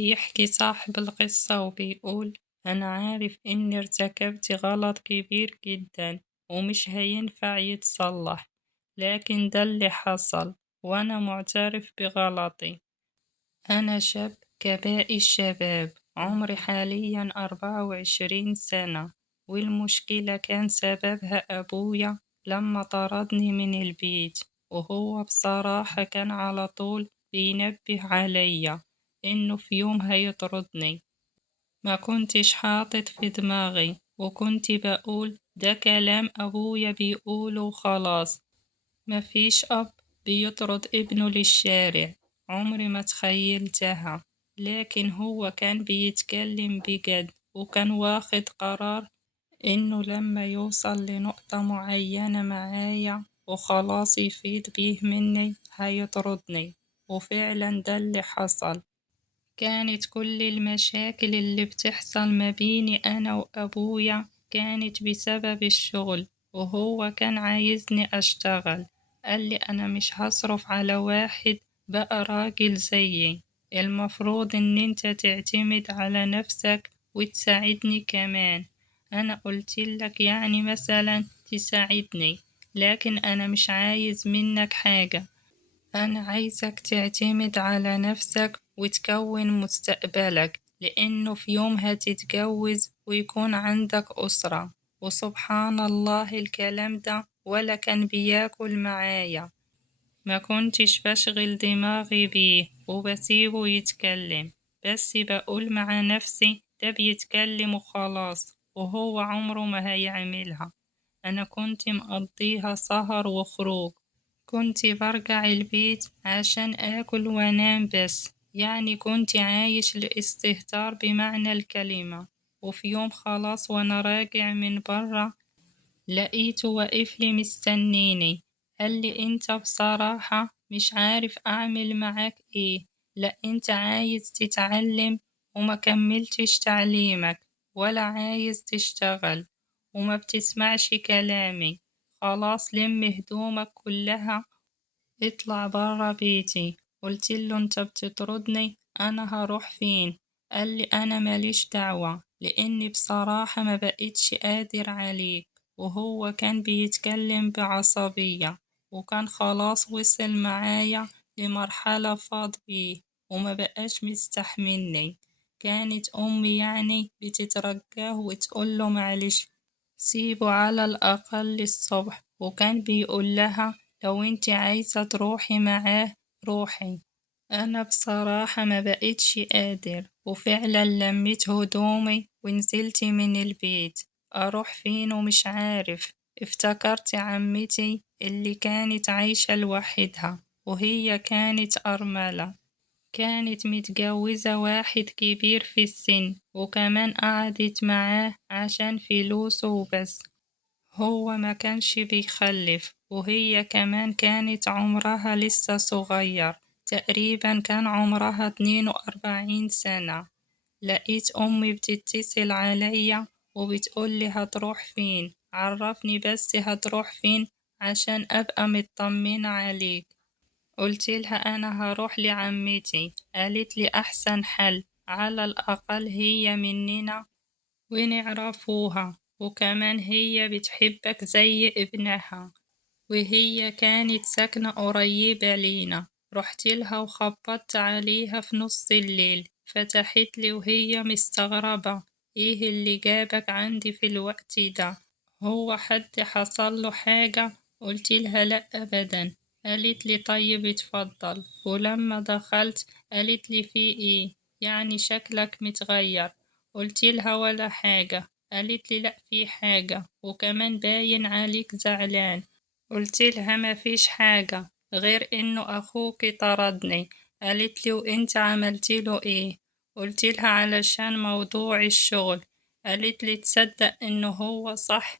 بيحكي صاحب القصة وبيقول: أنا عارف إني ارتكبت غلط كبير جدا ومش هينفع يتصلح، لكن ده اللي حصل وأنا معترف بغلطي. أنا شاب كباقي الشباب، عمري حاليا 24 سنة، والمشكلة كان سببها أبويا لما طردني من البيت. وهو بصراحة كان على طول بينبه عليا إنه في يوم هيطردني. ما كنتش حاطط في دماغي، وكنت بقول ده كلام أبويا بيقوله وخلاص. مفيش أب بيطرد ابنه للشارع، عمري ما تخيلتها. لكن هو كان بيتكلم بجد، وكان واخد قرار إنه لما يوصل لنقطة معينة معايا وخلاص يفيد بيه مني هيطردني. وفعلا ده اللي حصل. كانت كل المشاكل اللي بتحصل ما بيني أنا وأبويا كانت بسبب الشغل، وهو كان عايزني أشتغل. قالي أنا مش هصرف على واحد بقى راجل زيي، المفروض إن أنت تعتمد على نفسك وتساعدني كمان. أنا قلتلك يعني مثلا تساعدني، لكن أنا مش عايز منك حاجة. أنا عايزك تعتمد على نفسك وتكون مستقبلك، لأنه في يوم هتتجوز ويكون عندك أسرة. وسبحان الله الكلام ده ولا كان بياكل معايا. ما كنتش بشغل دماغي بيه وبسيبه يتكلم، بس بقول مع نفسي ده بيتكلم وخلاص، وهو عمره ما هيعملها. أنا كنت مقضيها سهر وخروج، كنت برجع البيت عشان آكل وأنام بس، يعني كنت عايش الاستهتار بمعنى الكلمة. وفي يوم خلاص وأنا راجع من برا لقيته واقفلي مستنيني. قالي انت بصراحة مش عارف اعمل معاك ايه، لا انت عايز تتعلم وما كملتش تعليمك، ولا عايز تشتغل وما بتسمعش كلامي. خلاص لم هدومك كلها اطلع برا بيتي. قلتله انت بتطردني، انا هروح فين؟ قالي انا ماليش دعوة، لاني بصراحة ما بقيتش قادر عليك. وهو كان بيتكلم بعصبية، وكان خلاص وصل معايا لمرحلة فاض بيه وما بقاش مستحملني. كانت أمي يعني بتترجاه وتقوله معلش سيبه على الأقل الصبح، وكان بيقول لها لو انت عايزة تروحي معاه روحي. أنا بصراحة ما بقيتش قادر، وفعلا لميت هدومي ونزلت من البيت. أروح فين ومش عارف. افتكرت عمتي اللي كانت عايشة لوحدها، وهي كانت أرملة، كانت متجوزة واحد كبير في السن، وكمان قعدت معاه عشان فلوسه وبس. هو ما كانش بيخلف، وهي كمان كانت عمرها لسه صغير، تقريبا كان عمرها 42 سنة. لقيت أمي بتتصل عليا وبتقولي هتروح فين، عرفني بس هتروح فين عشان أبقى مطمنة عليك. قلتلها أنا هروح لعمتي. قالت لي أحسن حل، على الأقل هي مننا ونعرفوها، وكمان هي بتحبك زي ابنها. وهي كانت ساكنة قريبة لينا. رحت لها وخبطت عليها في نص الليل، فتحت لي وهي مستغربة: ايه اللي جابك عندي في الوقت ده؟ هو حد حصل له حاجة؟ قلت لها لا أبدا. قالت لي طيب اتفضل. ولما دخلت قالت لي في ايه؟ يعني شكلك متغير. قلت لها ولا حاجة. قالت لي لا في حاجة، وكمان باين عليك زعلان. قلت لها ما فيش حاجة غير انه اخوك طردني. قالت لي وانت عملتي له ايه؟ قلت لها علشان موضوع الشغل. قالت لي تصدق انه هو صح.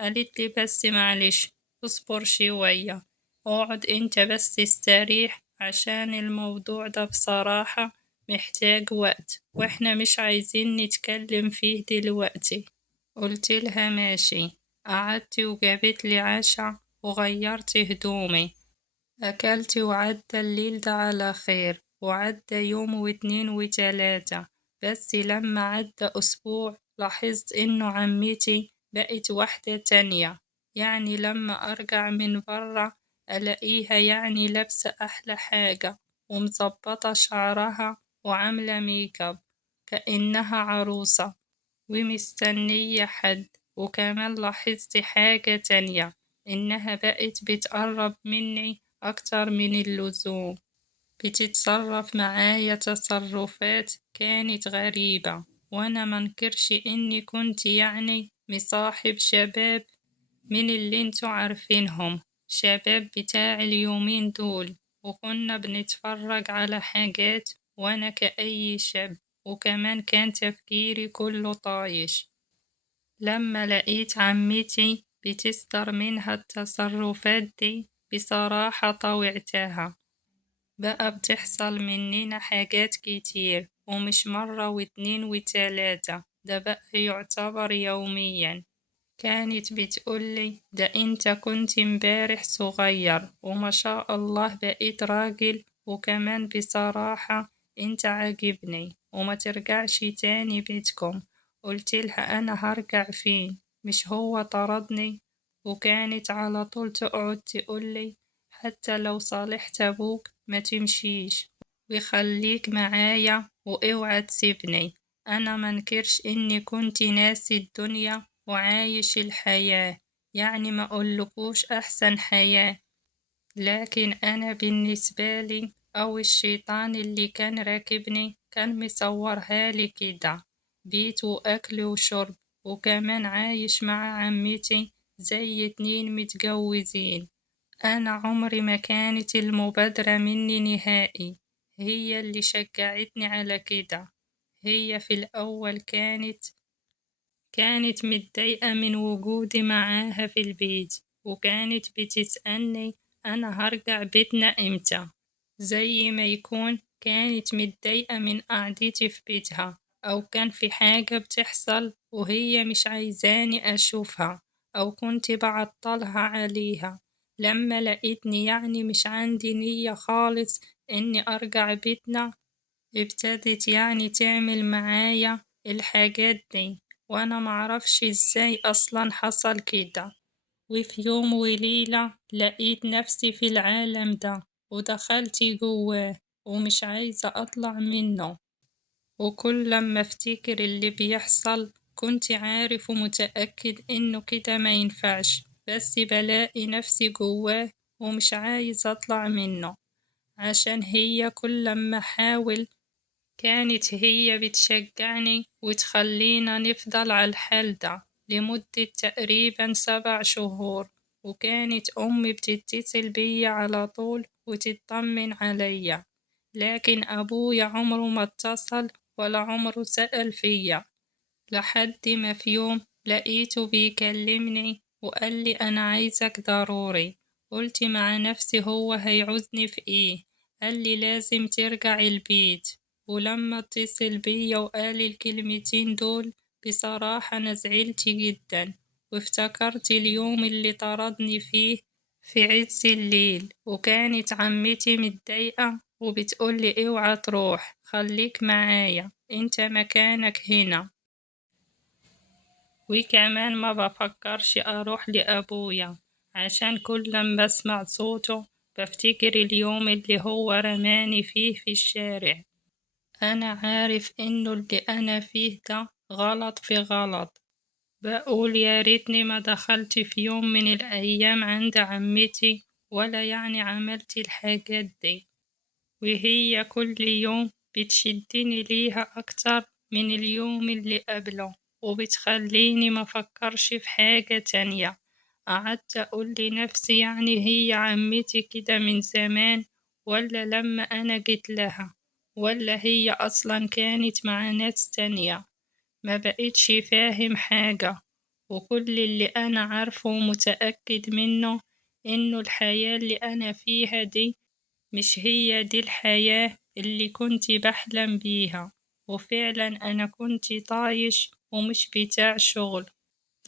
قالت لي بس معلش اصبر شوية، اقعد انت بس استريح، عشان الموضوع ده بصراحة محتاج وقت، واحنا مش عايزين نتكلم فيه دلوقتي. قلت لها ماشي. قعدت وجابت لي عشا وغيرت هدومي، أكلت وعدى الليل ده على خير. وعدى يوم واتنين وتلاتة، بس لما عدى أسبوع لاحظت إنه عمتي بقت واحدة تانية. يعني لما أرجع من برا ألاقيها يعني لابسة أحلى حاجة ومظبطة شعرها وعاملة ميك اب كأنها عروسة ومستنية حد. وكمان لاحظت حاجة تانية، إنها بقت بتقرب مني أكتر من اللزوم، بتتصرف معايا تصرفات كانت غريبة. وأنا منكرش إني كنت يعني مصاحب شباب من اللي انتوا عارفينهم، شباب بتاع اليومين دول، وكنا بنتفرج على حاجات وانا كأي شاب، وكمان كان تفكيري كله طايش. لما لقيت عمتي بتستر منها التصرفات دي بصراحة طوعتها. بقى بتحصل مننا حاجات كتير، ومش مرة واتنين وتلاتة، ده بقى يعتبر يوميا. كانت بتقولي ده انت كنت امبارح صغير وما شاء الله بقيت راجل، وكمان بصراحة انت عاجبني وما ترجعش تاني بيتكم. قلتلها انا هرجع فين؟ مش هو طردني؟ وكانت على طول تقعد تقولي حتى لو صالحت ابوك ما تمشيش وخليك معايا واوعى تسيبني. انا منكرش اني كنت ناسي الدنيا وعايش الحياة، يعني ما أقولكوش أحسن حياة، لكن أنا بالنسبة لي أو الشيطان اللي كان راكبني كان مصورها لي كده، بيت وأكل وشرب، وكمان عايش مع عمتي زي اتنين متجوزين. أنا عمري ما كانت المبادرة مني نهائي، هي اللي شجعتني على كده. هي في الأول كانت متضايقة من وجودي معاها في البيت، وكانت بتسألني أنا هرجع بيتنا إمتى، زي ما يكون كانت متضايقة من قعدتي في بيتها، أو كان في حاجة بتحصل وهي مش عايزاني أشوفها، أو كنت بعطلها عليها. لما لقيتني يعني مش عندي نية خالص إني أرجع بيتنا، ابتدت يعني تعمل معايا الحاجات دي، وانا معرفش ازاي اصلا حصل كده. وفي يوم وليلة لقيت نفسي في العالم ده ودخلت جواه ومش عايزة اطلع منه. وكل لما افتكر اللي بيحصل كنت عارف ومتأكد انه كده ما ينفعش، بس بلاقي نفسي جواه ومش عايز اطلع منه. عشان هي كل لما احاول كانت هي بتشجعني وتخلينا نفضل على الحال ده لمدة تقريبا 7 شهور. وكانت أمي بتتصل بيا على طول وتطمن عليا، لكن أبويا عمره ما اتصل ولا عمره سأل فيا، لحد ما في يوم لقيته بيكلمني وقال لي أنا عايزك ضروري. قلت مع نفسي هو هيعوزني في إيه؟ قال لي لازم ترجع البيت. ولما اتصل بيا وقال الكلمتين دول بصراحة أنا زعلت جدا، وافتكرت اليوم اللي طردني فيه في عز الليل، وكانت عمتي متضايقة وبتقولي اوعى تروح، خليك معايا، انت مكانك هنا. وكمان ما بفكرش أروح لأبويا، عشان كل لما بسمع صوته بفتكر اليوم اللي هو رماني فيه في الشارع. أنا عارف إنه اللي أنا فيه ده غلط في غلط، بقول يا ريتني ما دخلت في يوم من الأيام عند عمتي ولا يعني عملت الحاجات دي. وهي كل يوم بتشدني ليها أكتر من اليوم اللي قبله، وبتخليني مفكرش في حاجة تانية. قعدت أقول لنفسي يعني هي عمتي كده من زمان، ولا لما أنا جيت لها، ولا هي أصلا كانت مع ناس تانية. ما بقيتش فاهم حاجة، وكل اللي أنا عارفه ومتأكد منه إنه الحياة اللي أنا فيها دي مش هي دي الحياة اللي كنت بحلم بيها. وفعلا أنا كنت طايش ومش بتاع شغل،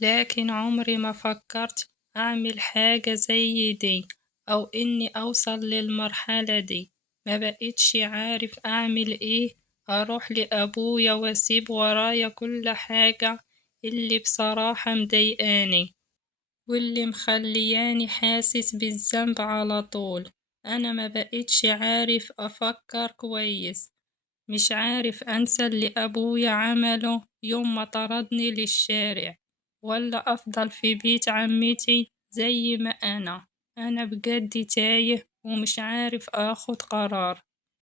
لكن عمري ما فكرت أعمل حاجة زي دي أو إني أوصل للمرحلة دي. ما بقيتش عارف أعمل إيه، أروح لأبويا وأسيب ورايا كل حاجة اللي بصراحة مضايقاني واللي مخلياني حاسس بالذنب على طول. أنا ما بقيتش عارف أفكر كويس، مش عارف أنسى اللي أبويا عمله يوم ما طردني للشارع، ولا أفضل في بيت عمتي زي ما أنا بجد تايه ومش عارف آخد قرار.